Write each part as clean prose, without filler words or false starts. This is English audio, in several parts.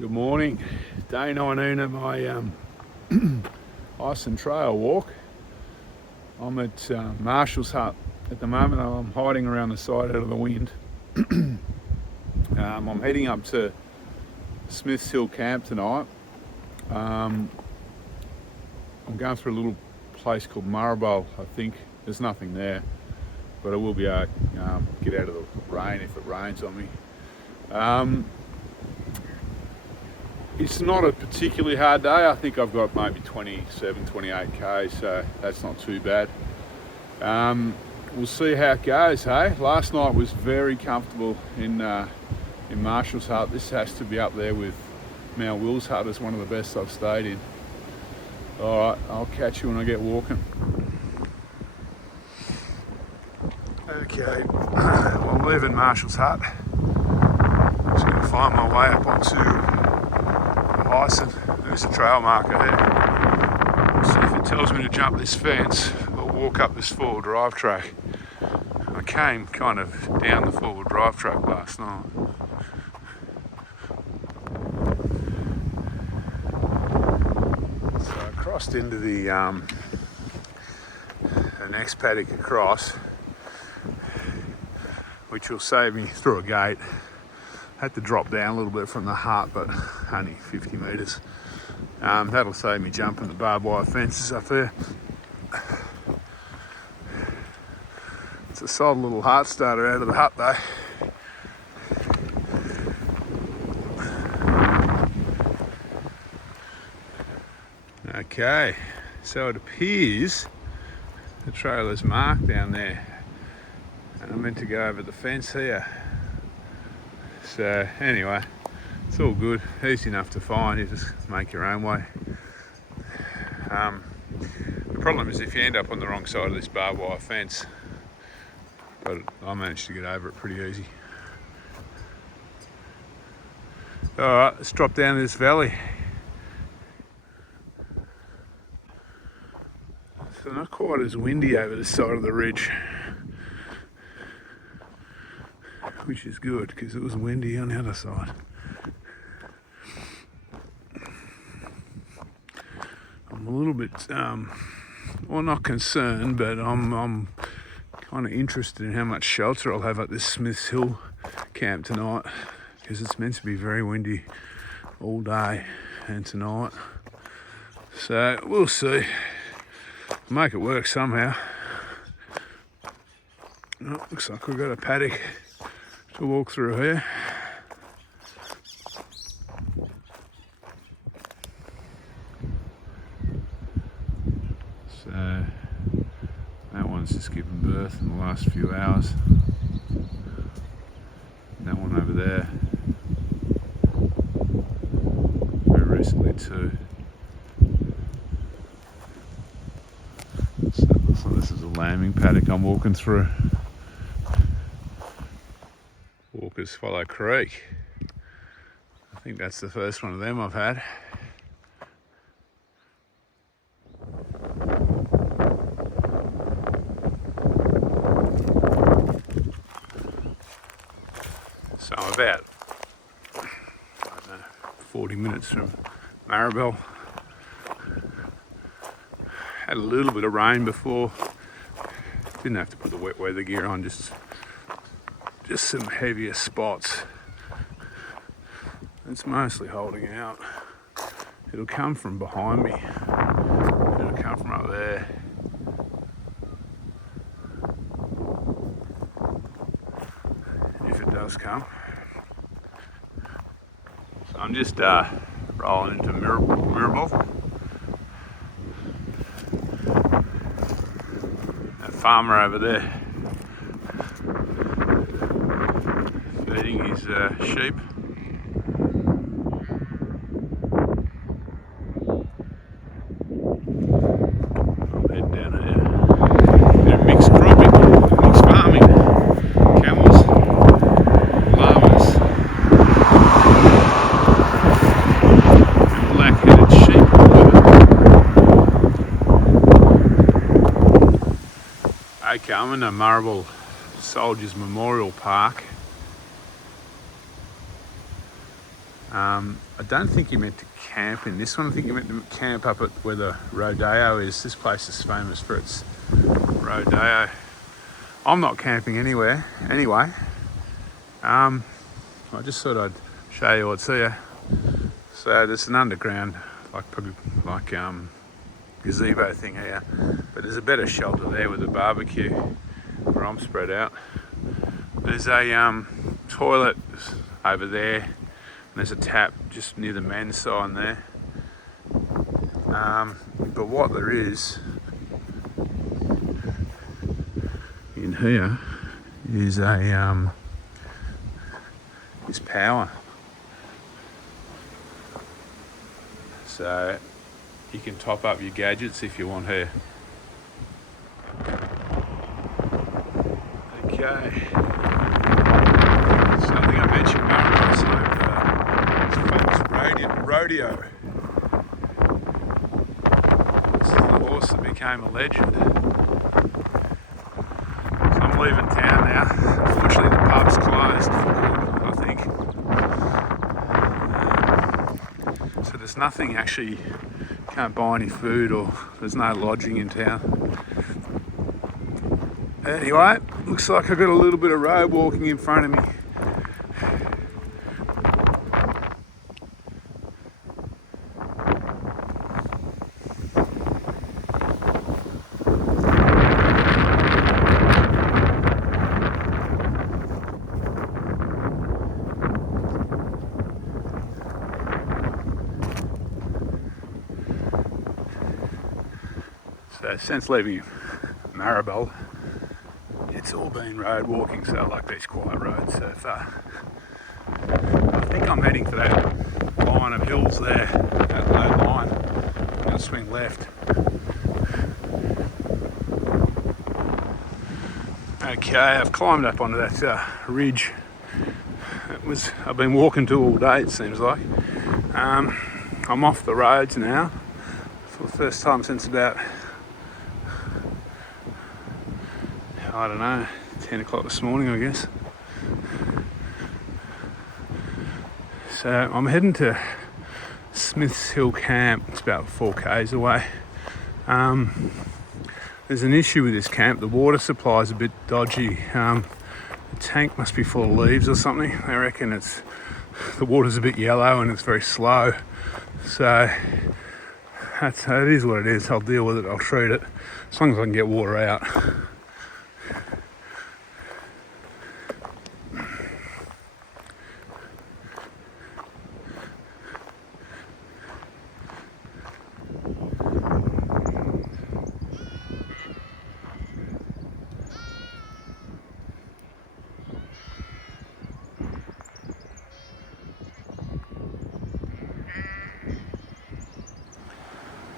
Good morning. Day 19 of my Heysen Trail Walk. I'm at Marschall's hut at the moment. I'm hiding around the side out of the wind. I'm heading up to Smith's Hill Camp tonight. I'm going through a little place called Marschall. I think there's nothing there, but I will be able to get out of the rain if it rains on me. It's not a particularly hard day. I think I've got maybe 27, 28k, so that's not too bad. We'll see how it goes, hey? Last night was very comfortable in Marschall's hut. This has to be up there with Mount Will's hut as one of the best I've stayed in. All right, I'll catch you when I get walking. Okay, I'm leaving Marschall's hut. Just going to find my way up onto Heysen. There's a trail marker there. See if it tells me to jump this fence or walk up this four-wheel drive track. I came kind of down the four-wheel drive track last night. So I crossed into the next paddock across, which will save me through a gate. Had to drop down a little bit from the hut, but only 50 metres. That'll save me jumping the barbed wire fences up there. It's a solid little heart starter out of the hut though. Okay, so it appears the trailer's marked down there, and I'm meant to go over the fence here. So anyway, it's all good, easy enough to find. You just make your own way. The problem is if you end up on the wrong side of this barbed wire fence, but I managed to get over it pretty easy. All right, let's drop down this valley. So not quite as windy over this side of the ridge, which is good because it was windy on the other side. I'm a little bit, well, not concerned, but I'm kind of interested in how much shelter I'll have at this Smith's Hill camp tonight, because it's meant to be very windy all day and tonight. So we'll see. I'll make it work somehow. Oh, looks like we've got a paddock to walk through here. So that one's just given birth in the last few hours. That one over there very recently too. So it looks like this is a lambing paddock I'm walking through. Walkers Follow Creek. I think that's the first one of them I've had. So I'm about, I don't know, 40 minutes from Marschall. Had a little bit of rain before. Didn't have to put the wet weather gear on, just some heavier spots. It's mostly holding out. It'll come from behind me. It'll come from up there. If it does come. So I'm just rolling into Marschall. That farmer over there feeding his sheep. I'm heading down here. Bit of mixed cropping, mixed farming. Camels, llamas, and black-headed sheep. Okay, I'm in the Marschall Soldiers Memorial Park. I don't think you're meant to camp in this one. I think you're meant to camp up at where the rodeo is. This place is famous for its rodeo. I'm not camping anywhere anyway. I just thought I'd show you what's here. So there's an underground like gazebo thing here, but there's a better shelter there with a barbecue where I'm spread out. There's a toilet over there, and there's a tap just near the men's sign there. But what there is in here is is power. So you can top up your gadgets if you want here. Okay. Something I mentioned last time, famous rodeo. This is the horse that became a legend. So I'm leaving town now. Unfortunately, the pub's closed, I think. So there's nothing actually. Can't buy any food, or there's no lodging in town. Anyway, looks like I've got a little bit of road walking in front of me. So since leaving Marschall, it's all been road walking, so I like these quiet roads so far. I think I'm heading for that line of hills there, that low line. I'm going to swing left. Okay, I've climbed up onto that ridge. I've been walking to all day, it seems like. I'm off the roads now for the first time since about, I don't know, 10 o'clock this morning, I guess. So I'm heading to Smith's Hill Camp. It's about 4 k's away. There's an issue with this camp. The water supply is a bit dodgy. The tank must be full of leaves or something. I reckon the water's a bit yellow and it's very slow. So it is what it is. I'll deal with it. I'll treat it as long as I can get water out.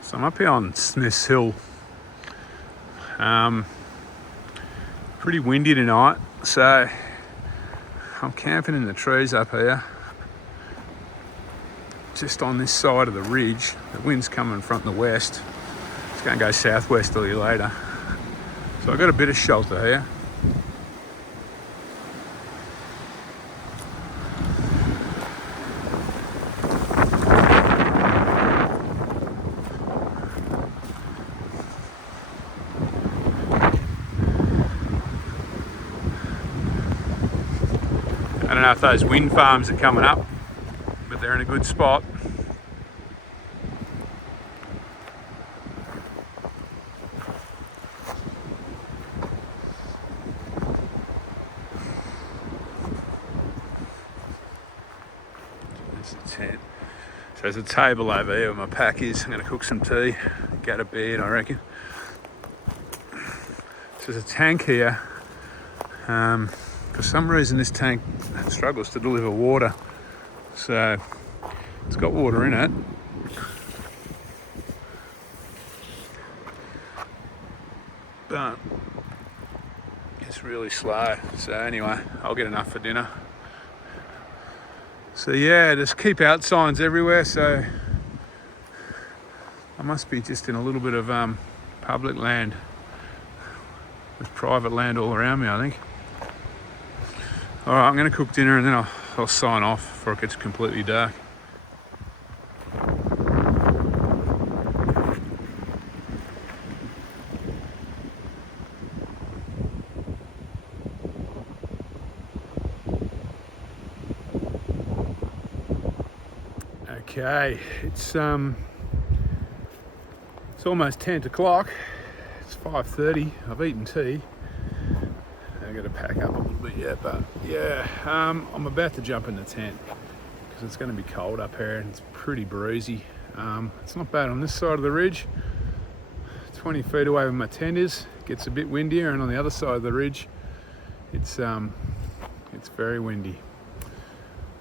So I'm up here on Smith's Hill. Pretty windy tonight, so I'm camping in the trees up here, just on this side of the ridge. The wind's coming from the west. It's going to go southwesterly later. So I've got a bit of shelter here. I don't know if those wind farms are coming up, but they're in a good spot. There's a tent. So there's a table over here where my pack is. I'm going to cook some tea, go to bed, I reckon. So there's a tank here. For some reason this tank struggles to deliver water, so it's got water in it, but it's really slow. So anyway, I'll get enough for dinner. So yeah, just keep out signs everywhere, so I must be just in a little bit of public land. There's private land all around me, I think. All right, I'm going to cook dinner and then I'll sign off before it gets completely dark. Okay, it's almost 10 o'clock. It's 5:30. I've eaten tea. I've got to pack up a little bit yet, but yeah, I'm about to jump in the tent because it's going to be cold up here and it's pretty breezy. It's not bad on this side of the ridge. 20 feet away where my tent is, it gets a bit windier, and on the other side of the ridge, it's very windy.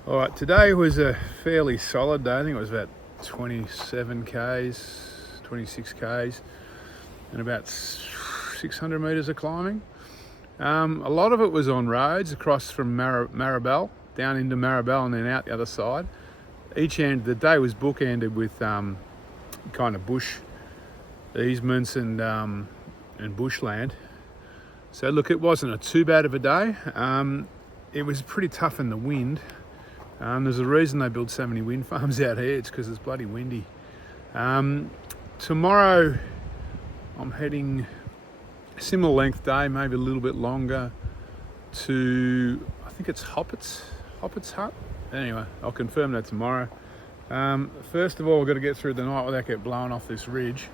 All right, today was a fairly solid day. I think it was about 27 k's, 26 k's, and about 600 meters of climbing. A lot of it was on roads across from Marschall down into Marschall and then out the other side. Each end, the day was bookended with kind of bush easements and bushland. So look, it wasn't too bad of a day. It was pretty tough in the wind. There's a reason they build so many wind farms out here. It's because it's bloody windy. Tomorrow I'm heading a similar length day, maybe a little bit longer, to, I think it's Hoppett's Hut. Anyway, I'll confirm that tomorrow. First of all, we've got to get through the night without getting blown off this ridge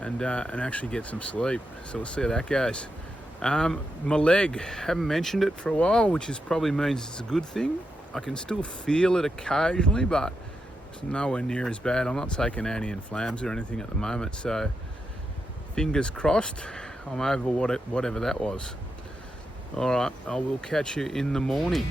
and actually get some sleep. So we'll see how that goes. My leg, haven't mentioned it for a while, which probably means it's a good thing. I can still feel it occasionally, but it's nowhere near as bad. I'm not taking anti-inflams or anything at the moment, so fingers crossed I'm over whatever that was. All right, I will catch you in the morning.